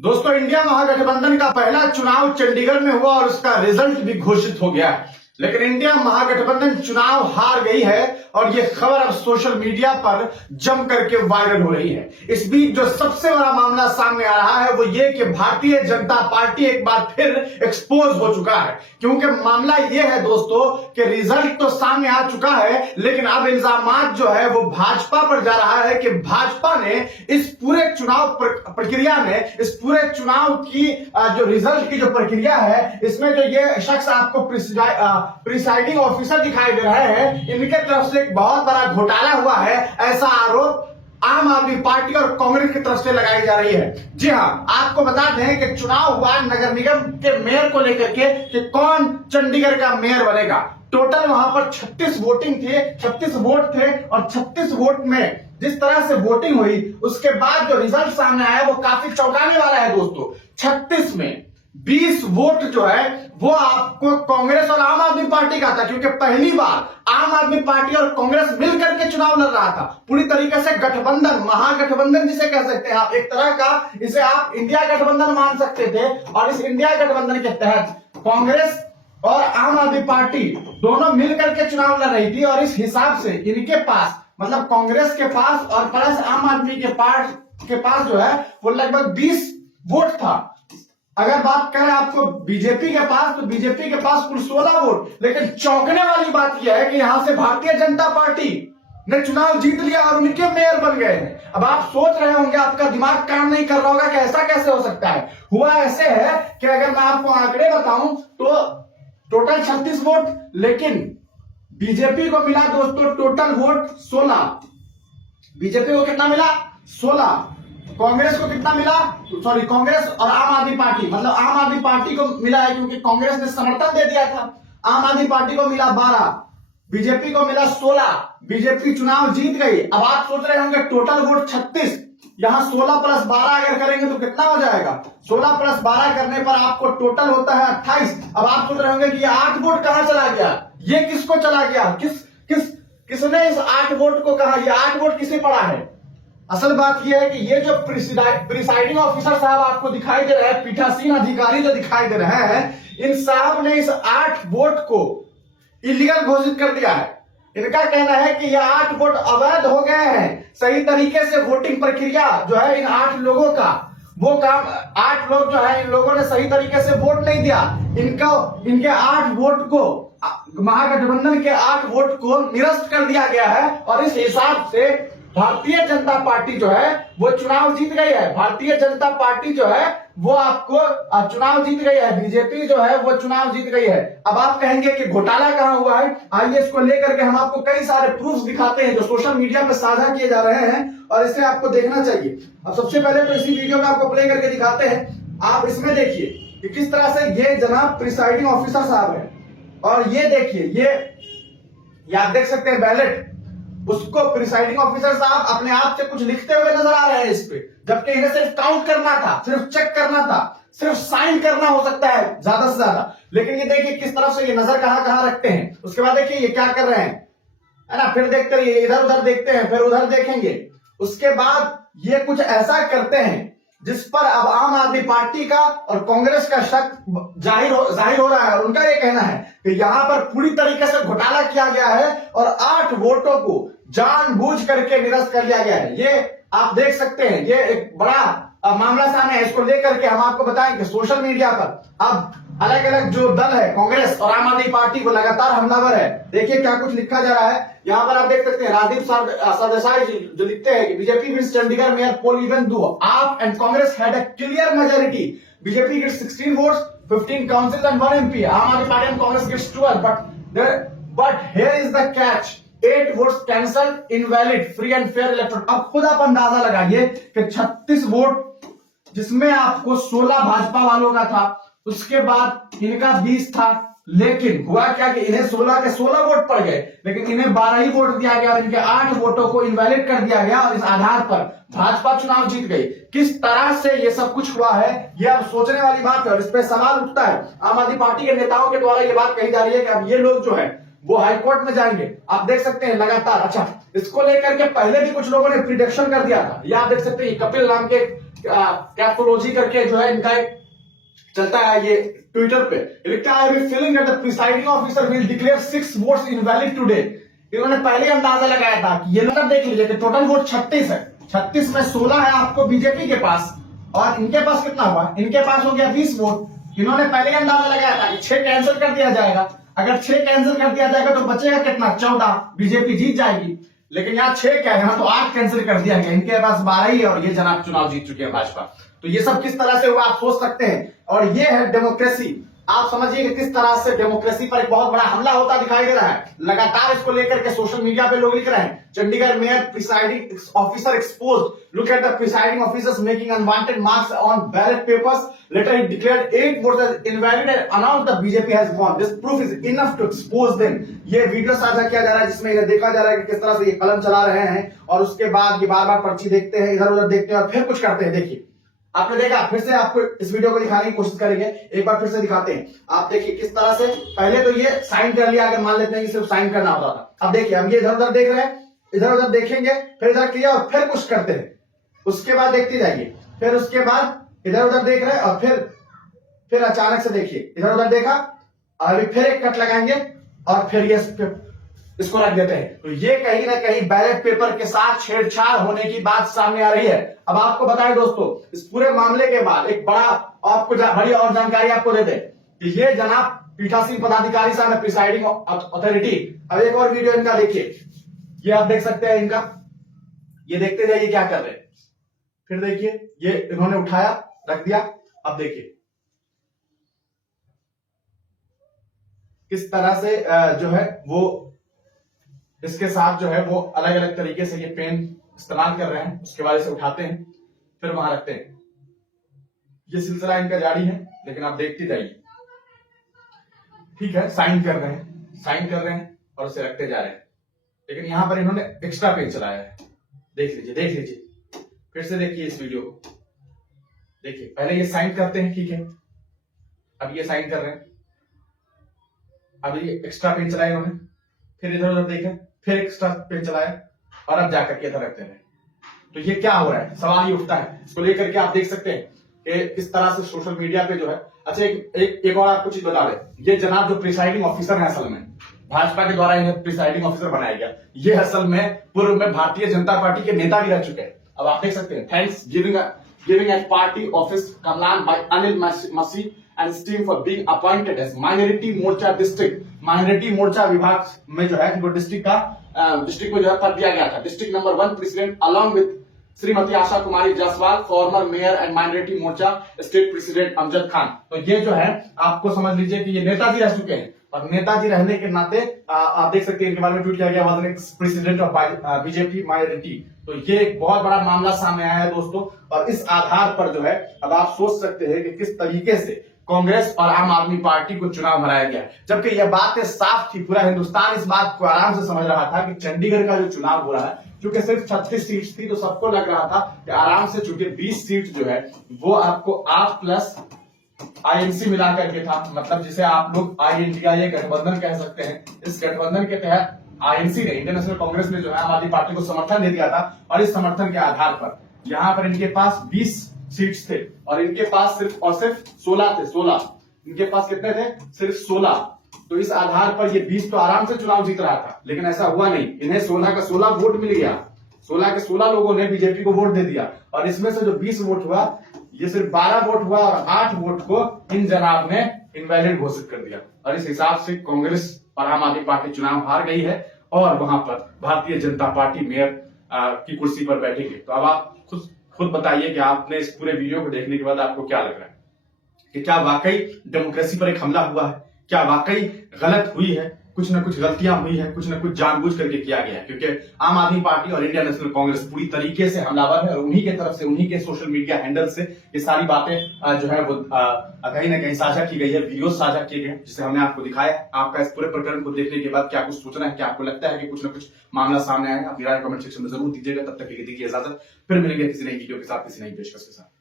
दोस्तों, इंडिया महागठबंधन का पहला चुनाव चंडीगढ़ में हुआ और उसका रिजल्ट भी घोषित हो गया है। लेकिन इंडिया महागठबंधन चुनाव हार गई है और यह खबर अब सोशल मीडिया पर जम करके वायरल हो रही है। इस बीच जो सबसे बड़ा मामला सामने आ रहा है वो ये कि भारतीय जनता पार्टी एक बार फिर एक्सपोज हो चुका है। क्योंकि मामला ये है दोस्तों कि रिजल्ट तो सामने आ चुका है, लेकिन अब इल्जामात जो है वो भाजपा पर जा रहा है कि भाजपा ने इस पूरे चुनाव प्रक्रिया में, इस पूरे चुनाव की जो रिजल्ट की जो प्रक्रिया है, इसमें जो ये शख्स आपको प्रिसाइडिंग ऑफिसर दिखाई दे रहे हैं, इनके तरफ से एक बहुत बड़ा घोटाला हुआ है, ऐसा आरोप आम आदमी पार्टी और कांग्रेस की तरफ से लगाई जा रही है। जी हां, आपको बता दें कि चुनाव हुआ नगर निगम के मेयर को लेकर के कि कौन चंडीगढ़ का मेयर बनेगा। टोटल वहां पर 36 वोटिंग थे, 36 वोट थे और 36 वोट में जिस तरह से वोटिंग हुई उसके बाद जो रिजल्ट सामने आया वो काफी चौंकाने वाला है दोस्तों। 36 में 20 वोट जो है वो आपको कांग्रेस और आम आदमी पार्टी का था, क्योंकि पहली बार आम आदमी पार्टी और कांग्रेस मिलकर के चुनाव लड़ रहा था। पूरी तरीके से गठबंधन, महागठबंधन जिसे कह सकते हैं आप, एक तरह का इसे आप इंडिया गठबंधन मान सकते थे। और इस इंडिया गठबंधन के तहत कांग्रेस और आम आदमी पार्टी दोनों मिलकर के चुनाव लड़ रही थी और इस हिसाब से इनके पास, मतलब कांग्रेस के पास और प्लस आम आदमी के पास जो है वो लगभग 20 वोट था। अगर बात करें आपको बीजेपी के पास, तो बीजेपी के पास कुल 16 वोट। लेकिन चौंकने वाली बात यह है कि यहां से भारतीय जनता पार्टी ने चुनाव जीत लिया और उनके मेयर बन गए हैं। अब आप सोच रहे होंगे, आपका दिमाग काम नहीं कर रहा होगा कि ऐसा कैसे हो सकता है। हुआ ऐसे है कि अगर मैं आपको आंकड़े बताऊं तो टोटल 36 वोट, लेकिन बीजेपी को मिला दोस्तों टोटल वोट 16। बीजेपी को कितना मिला? 16। कांग्रेस को कितना मिला? सॉरी, कांग्रेस और आम आदमी पार्टी, मतलब आम आदमी पार्टी को मिला है क्योंकि कांग्रेस ने समर्थन दे दिया था। आम आदमी पार्टी को मिला 12, बीजेपी को मिला 16। बीजेपी चुनाव जीत गई। अब आप सोच रहे होंगे टोटल वोट 36, यहां 16 प्लस 12 अगर करेंगे तो कितना हो जाएगा? 16 प्लस 12 करने पर आपको टोटल होता है 28। अब आप सोच रहे होंगे कि ये 8 वोट कहां चला गया, ये किसको चला गया, किसने इस 8 वोट को कहा, ये 8 वोट किसे पड़ा है? असल बात यह है कि ये जो प्रिसाइडिंग ऑफिसर साहब आपको दिखाई दे रहे हैं, पीठासीन अधिकारी जो दिखाई दे रहे हैं, इन साहब ने इस 8 वोट को इलीगल घोषित कर दिया है। इनका कहना है कि ये 8 वोट अवैध हो गए हैं। सही तरीके से वोटिंग प्रक्रिया जो है इन 8 लोगों का वो काम, 8 लोग जो है इन लोगों ने सही तरीके से वोट नहीं दिया। इनके 8 वोट को, महागठबंधन के 8 वोट को निरस्त कर दिया गया है और इस हिसाब से भारतीय जनता पार्टी जो है वो चुनाव जीत गई है। भारतीय जनता पार्टी जो है वो आपको चुनाव जीत गई है। बीजेपी जो है वो चुनाव जीत गई है। अब आप कहेंगे कि घोटाला कहां हुआ है, आइए इसको लेकर के हम आपको कई सारे प्रूफ दिखाते हैं जो सोशल मीडिया पर साझा किए जा रहे हैं और इसे आपको देखना चाहिए। अब सबसे पहले तो इसी वीडियो में आपको प्ले करके दिखाते हैं। आप इसमें देखिए कि किस तरह से ये जनाब प्रिसाइडिंग ऑफिसर साहब है और ये देखिए, ये आप देख सकते हैं बैलेट, उसको प्रिसाइडिंग ऑफिसर साहब अपने आप से कुछ लिखते हुए नजर आ रहे हैं इस पे, जबकि इन्हें सिर्फ काउंट करना था, सिर्फ चेक करना था, सिर्फ साइन करना हो सकता है ज्यादा से ज्यादा। लेकिन ये देखिए किस तरह से ये नजर कहां कहां रखते हैं। उसके बाद देखिए ये क्या कर रहे हैं, है ना, फिर देखते रहिए, इधर उधर देखते हैं, फिर उधर देखेंगे। उसके बाद ये कुछ ऐसा करते हैं जिस पर अब आम आदमी पार्टी का और कांग्रेस का शक जाहिर हो रहा है। उनका ये कहना है कि यहां पर पूरी तरीके से घोटाला किया गया है और 8 वोटों को जानबूझ करके निरस्त कर दिया गया है। ये आप देख सकते हैं, ये एक बड़ा मामला सामने है। इसको लेकर के हम आपको बताएं कि सोशल मीडिया पर अब अलग अलग जो दल है, कांग्रेस और आम आदमी पार्टी को लगातार हमलावर है। देखिए क्या कुछ लिखा जा रहा है यहाँ पर, आप देख सकते हैं। राजीव सरदेसाई जो लिखते हैं कि BJP wins Chandigarh mayor poll even though AAP and Congress had a clear majority. BJP gets 16 votes, 15 council and 1 MP। Aam Aadmi Party and Congress gets 12, but here is the catch, 8 votes cancelled, invalid, free and fair election. अब खुद आप अंदाजा लगाइए कि 36 vote जिसमें आपको 16 भाजपा वालों का था, उसके बाद इनका 20 था। लेकिन हुआ क्या कि इन्हें 16 के 16 वोट पड़ गए, लेकिन इन्हें 12 ही वोट दिया गया और इनके 8 वोटों को इनवैलिड कर दिया गया और इस आधार पर भाजपा चुनाव जीत गई। किस तरह से ये सब कुछ हुआ है, ये अब सोचने वाली बात है और इस पर सवाल उठता है। आम आदमी पार्टी के नेताओं के द्वारा ये बात कही जा रही है कि अब ये लोग जो है वो हाईकोर्ट में जाएंगे। आप देख सकते हैं लगातार। अच्छा, इसको लेकर के पहले भी कुछ लोगों ने प्रिडिक्शन कर दिया था। ये आप देख सकते हैं, कपिल नाम के कैफोलॉजी करके जो है इनका एक चलता है ये ट्विटर पे, लिखता है feeling that the presiding officer will declare 6 votes invalid today. इन्होंने पहले अंदाजा लगाया था कि ये नंबर देख लीजिए कि टोटल वोट 36 है, 36 में 16 है आपको बीजेपी के पास, और इनके पास कितना हुआ, इनके पास हो गया 20 वोट। इन्होंने पहले अंदाजा लगाया था कि 6 कैंसिल कर दिया जाएगा। अगर 6 कैंसिल कर दिया जाएगा तो बचेगा कितना, 14, बीजेपी जीत जाएगी। लेकिन यहाँ 6 क्या है, यहाँ तो 8 कैंसिल कर दिया गया। इनके पास 12 ही है और ये जनाब चुनाव जीत चुके हैं भाजपा। तो ये सब किस तरह से हुआ आप सोच सकते हैं। और ये है डेमोक्रेसी। आप समझिए कि किस तरह से डेमोक्रेसी पर एक बहुत बड़ा हमला होता दिखाई दे रहा है। लगातार इसको लेकर के सोशल मीडिया पे लोग लिख रहे हैं, Chandigarh mayor presiding officer exposed, look at the presiding officers making unwanted marks on ballot papers, later he declared 8 votes as invalid and announced the BJP has won. This proof is enough to expose them. ये video साझा किया जा रहा है जिसमें ये देखा जा रहा है कि किस तरह से ये कलम चला रहे हैं और उसके बाद ये बार बार पर्ची देखते हैं, इधर उधर देखते हैं और फिर कुछ करते हैं। देखिए, आपने देखा, फिर से आपको इस वीडियो को दिखाने की कोशिश करेंगे, एक बार फिर से दिखाते हैं। आप देखिए किस तरह से पहले तो ये साइन कर लिया, अगर मान लेते हैं कि सिर्फ साइन करना होता था। अब देखिए, हम ये इधर उधर देख रहे हैं, इधर उधर देखेंगे, फिर इधर किया और फिर कुछ करते हैं, उसके बाद देखते जाइए, फिर उसके बाद इधर उधर देख रहे हैं और फिर अचानक से देखिए इधर उधर देखा, अभी फिर एक कट लगाएंगे और फिर ये इसको रख देते हैं। तो ये कहीं ना कहीं बैलेट पेपर के साथ छेड़छाड़ होने की बात सामने आ रही है। अब आपको बताएं दोस्तों, इस पूरे मामले के बाद एक बड़ा आपको बड़ी और जानकारी आपको दे दें कि ये जनाब पीठासीन पदाधिकारी साहब है, प्रिसाइडिंग अथॉरिटी। अब एक और वीडियो इनका देखिए, ये आप देख सकते हैं इनका, ये देखते जाइए क्या कर रहे हैं। फिर देखिए, ये इन्होंने उठाया रख दिया। अब देखिए किस तरह से जो है वो इसके साथ जो है वो अलग अलग तरीके से ये पेन इस्तेमाल कर रहे हैं, उसके बाद इसे उठाते हैं फिर वहां रखते हैं। ये सिलसिला इनका जारी है, लेकिन आप देखते जाइए। ठीक है, साइन कर रहे हैं और उसे रखते जा रहे हैं, लेकिन यहां पर इन्होंने एक्स्ट्रा पेन चलाया है। देख लीजिए फिर से देखिए इस वीडियो को। देखिए, पहले ये साइन करते हैं, ठीक है, अब ये साइन कर रहे हैं, अब ये एक्स्ट्रा पेन चलाया इन्होंने, फिर इधर उधर देखें, फिर एक्स्ट्रा पेन चलाया और अब जाकर के इधर रखते हैं। तो ये क्या हो रहा है, सवाल ये उठता है। इसको लेकर के आप देख सकते हैं कि किस तरह से सोशल मीडिया पे जो है। अच्छा, एक और आपको चीज बता दें, ये जनाब जो प्रिसाइडिंग ऑफिसर है, असल में भाजपा के द्वारा इन्हें प्रिसाइडिंग ऑफिसर बनाया गया। ये असल में पूर्व में भारतीय जनता पार्टी के नेता भी रह चुके हैं। अब आप देख सकते हैं, thanks giving at party office कमलान by Anil Masih and his team for being appointed as minority morcha district. Minority morcha विभाग में जो है इनको डिस्ट्रिक्ट को जो है पद दिया गया था। District number 1 president along with Shrimati Asha Kumari Jaiswal, farmer mayor and minority Morcha state president Amjad Khan. तो ये जो है आपको समझ लीजिए कि ये नेताजी रह चुके हैं, और नेताजी रहने के नाते आप देख सकते हैं इनके बारे में ट्वीट किया गया, was ex president of BJP minority. तो ये एक बहुत बड़ा मामला सामने आया है दोस्तों, और इस आधार पर जो है अब आप सोच सकते हैं कि किस तरीके से कांग्रेस और आम आदमी पार्टी को चुनाव हराया गया, जबकि यह बातें साफ थी। पूरा हिंदुस्तान इस बात को आराम से समझ रहा था कि चंडीगढ़ का जो चुनाव हो रहा है, क्योंकि सिर्फ 36 सीट थी, तो सबको लग रहा था कि आराम से, चूंकि 20 सीट जो है वो आपको आप प्लस आईएनसी मिला करके था, मतलब जिसे आप लोग आई इंडिया ये गठबंधन कह सकते हैं। इस गठबंधन के तहत आईएनसी ने, इंडियन नेशनल कांग्रेस ने जो है आम आदमी पार्टी को समर्थन दे दिया था, और इस समर्थन के आधार पर यहाँ पर इनके पास 20 सीट्स थे और इनके पास सिर्फ 16 थे। 16 इनके पास कितने थे, सिर्फ 16। तो इस आधार पर ये 20 तो आराम से चुनाव जीत रहा था, लेकिन ऐसा हुआ नहीं। इन्हें 16 का 16 वोट मिल गया, 16 के 16 लोगों ने बीजेपी को वोट दे दिया, और इसमें से जो 20 वोट हुआ, ये सिर्फ 12 वोट हुआ और 8 वोट को इन जनाब ने इनवैलिड घोषित कर दिया। और इस हिसाब से कांग्रेस और आम आदमी पार्टी चुनाव हार गई है, और वहां पर भारतीय जनता पार्टी मेयर की कुर्सी पर बैठेंगे। तो अब आप खुद बताइए कि आपने इस पूरे वीडियो को देखने के बाद आपको क्या लग रहा है, कि क्या वाकई डेमोक्रेसी पर एक हमला हुआ है, क्या वाकई गलत हुई है, कुछ न कुछ गलतियां हुई है, कुछ न कुछ जानबूझ करके किया गया है। क्योंकि आम आदमी पार्टी और इंडियन नेशनल कांग्रेस पूरी तरीके से हमलावर है, और उन्हीं के तरफ से, उन्हीं के सोशल मीडिया हैंडल से ये सारी बातें जो है वो कहीं ना कहीं साझा की गई है, वीडियो साझा किए गए, जिसे हमने आपको दिखाया। आपका इस पूरे प्रकरण को देखने के बाद क्या कुछ सोचना है, क्या आपको लगता है कि कुछ न कुछ मामला सामने आएगा? अपनी राय कमेंट सेक्शन में जरूर दीजिएगा। तब तक के लिए दीजिए इजाजत, फिर मिलेंगे किसी नई वीडियो के साथ, किसी नई पेशकश के साथ।